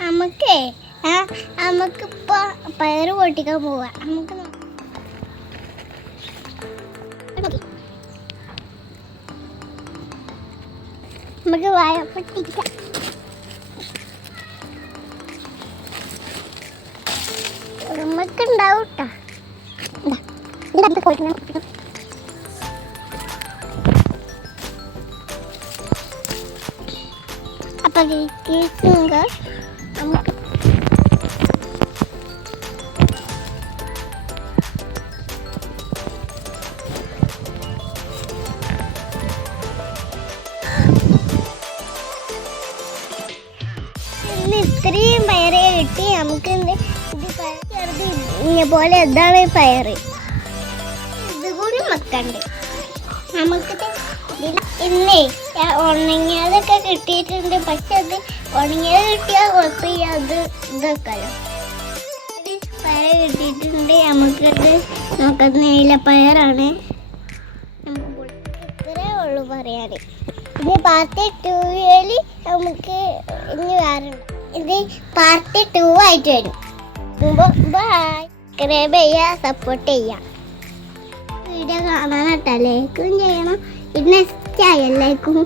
നമുക്കേ നമുക്കിപ്പോ പയറ് പൊട്ടിക്കാൻ പോവാ. നമുക്ക് വായ പൊട്ടിക്കാം. നമുക്കുണ്ടാവും കേട്ടോ. അപ്പൊ നമുക്ക് ഇത്രയും പയറ് കിട്ടി. നമുക്ക് ചെറുത് പോലെ എന്താണ് പയറ് ഇതുകൂടി വെക്കണ്ട്. നമുക്ക് ഇന്നേ ഉണങ്ങിയതൊക്കെ കിട്ടിയിട്ടുണ്ട്. പക്ഷെ അത് ഉണങ്ങിയത് കിട്ടിയാൽ കുഴപ്പമില്ല. അത് ഇതൊക്കെയല്ലോ പയറ് കിട്ടിയിട്ടുണ്ട്. നമുക്കത് നീലപ്പയറാണ്. ഇത്രേ ഉള്ളൂ പറയാൻ. ഇത് പാർട്ട് 2 നമുക്ക് ഇനി വേറെ ഇത് പാർട്ട് 2 ആയിട്ട് വരും. സബ്സ്ക്രൈബ് ചെയ്യുക, സപ്പോർട്ട് ചെയ്യുക. വീഡിയോ കാണാനായിട്ട് ലൈക്കും ചെയ്യണം. പിന്നെ ഇഷ്ടമായി എല്ലാവർക്കും.